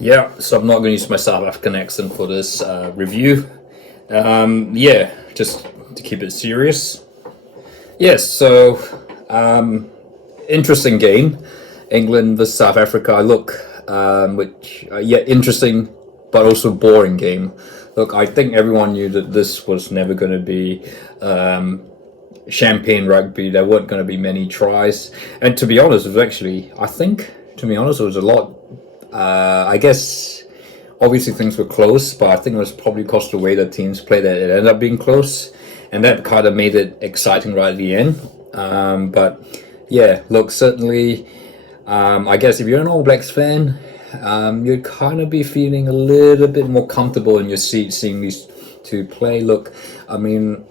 Yeah, so I'm not going to use my South African accent for this review. Yeah, just to keep it serious. Yes, so interesting game. England versus South Africa. Look, which yeah, interesting, but also boring game. Look, I think everyone knew that this was never going to be champagne rugby. There weren't going to be many tries, and to be honest, it was actually, I think, to be honest, it was a lot. I guess obviously things were close, but I think it was probably because of the way that teams played that it ended up being close, and that kind of made it exciting right at the end. But yeah, look, certainly, I guess if you're an All Blacks fan, you'd kind of be feeling a little bit more comfortable in your seat seeing these two play. Look, I mean,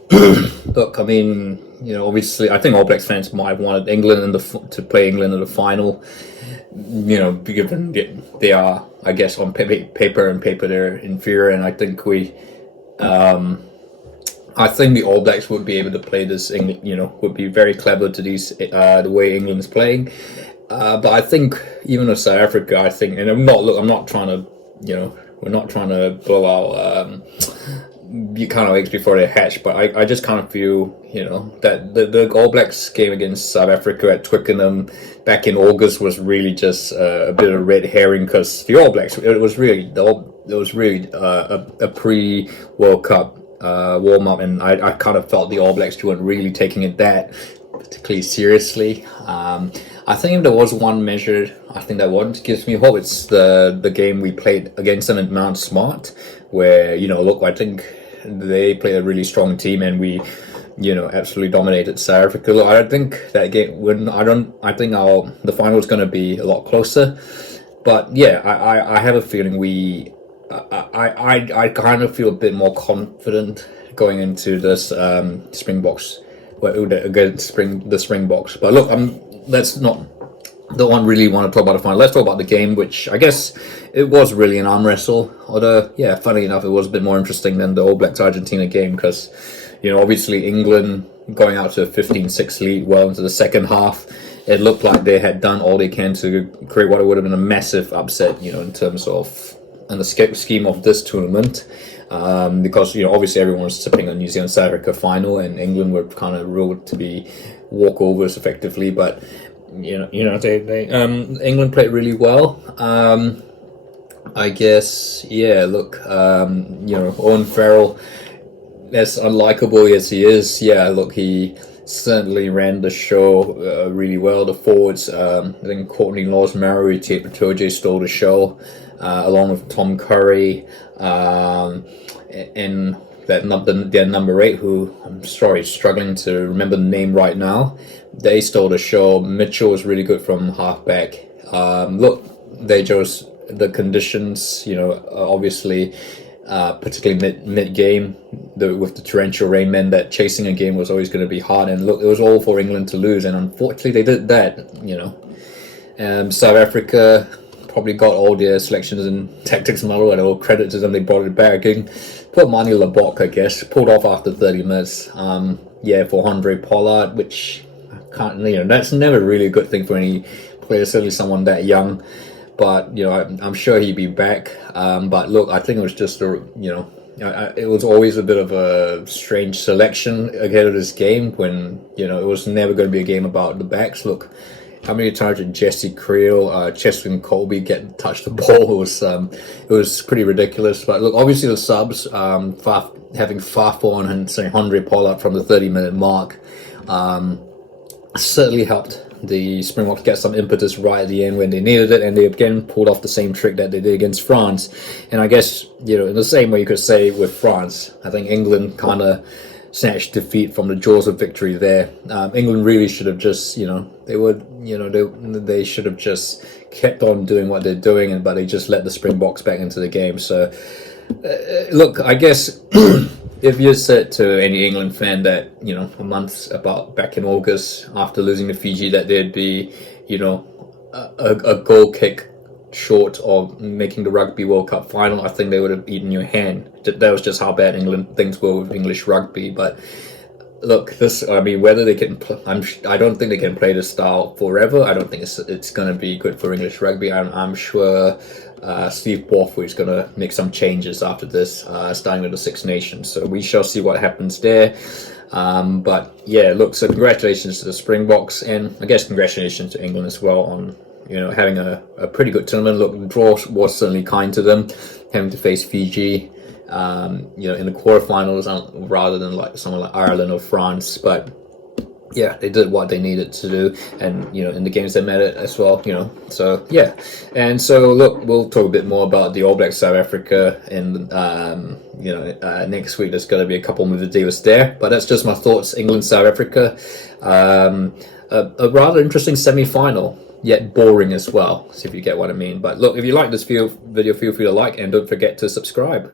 obviously, I think All Blacks fans might have wanted England to play England in the final. Given they are, I guess, on paper they're inferior, and I think the All Blacks would be able to play this. Would be very clever to these the way England's playing. But I think even with South Africa, I think, and I'm not trying to, we're not trying to blow out you kind of eggs before they hatch, but I just kind of feel, that the All Blacks game against South Africa at Twickenham back in August was really just a bit of a red herring, because the All Blacks, it was really a pre-World Cup warm up, and I kind of felt the All Blacks weren't really taking it that particularly seriously. I think if there was one measure, I think that one gives me hope. It's the game we played against them at Mount Smart, where look, I think they played a really strong team, and we absolutely dominated South Africa. Look, I think that game I think the final is going to be a lot closer. But yeah, I have a feeling I kind of feel a bit more confident going into this Springboks against the Springboks. But look, that's not don't really want to talk about the final. Let's talk about the game, which I guess it was really an arm wrestle. Although, yeah, funny enough, it was a bit more interesting than the All Blacks Argentina game, because, obviously England going out to a 15-6 lead well into the second half, it looked like they had done all they can to create what would have been a massive upset, in terms of in the scheme of this tournament. Because obviously everyone was tipping on New Zealand South Africa final, and England were kind of ruled to be walkovers effectively, but England played really well. I guess, yeah, look, Owen Farrell, as unlikable as he is, yeah, look, he certainly ran the show really well. The forwards, I think Courtney Laws-Murray, Toje stole the show, along with Tom Curry, and their number 8, who I'm sorry, struggling to remember the name right now. They stole the show. Mitchell was really good from halfback. Look, they chose the conditions, obviously, particularly mid game, with the torrential rain, meant that chasing a game was always going to be hard. And look, it was all for England to lose, and unfortunately they did that. South Africa probably got all their selections and tactics model, and all credit to them. They brought it back. Put Mani Labok, I guess, pulled off after 30 minutes. For Andre Pollard, which can't, that's never really a good thing for any player, certainly someone that young. But I'm sure he'd be back. But look, I think it was just it was always a bit of a strange selection ahead of this game, when it was never going to be a game about the backs. Look, how many times did Jesse Creel, Cheslin Colby touch the ball? It was pretty ridiculous. But look, obviously the subs, having Fafon and Andre Pollard from the 30-minute mark, certainly helped the Springboks get some impetus right at the end when they needed it, and they again pulled off the same trick that they did against France. And I guess, in the same way you could say with France, I think England kind of snatched defeat from the jaws of victory there. England really should have just, they should have just kept on doing what they're doing, but they just let the Springboks back into the game. So, look, I guess if you said to any England fan that, a month back in August after losing to Fiji, that they'd be, a goal kick short of making the Rugby World Cup final, I think they would have eaten your hand. That was just how bad things were with English rugby. But Look, I mean, whether they can, I don't think they can play this style forever. I don't think it's going to be good for English rugby. I'm sure Steve Borthwick is going to make some changes after this, starting with the Six Nations. So we shall see what happens there. But yeah, look, so congratulations to the Springboks, and I guess congratulations to England as well on, having a pretty good tournament. Look, the draw was certainly kind to them, having to face Fiji, in the quarterfinals rather than like someone like Ireland or France. But yeah, they did what they needed to do, and in the games they met it as well. So yeah, and so look, we'll talk a bit more about the All Blacks South Africa, and next week there's going to be a couple more videos there. But that's just my thoughts. England South Africa, a rather interesting semi-final, yet boring as well. So if you get what I mean. But look, if you like this video, feel free to like, and don't forget to subscribe.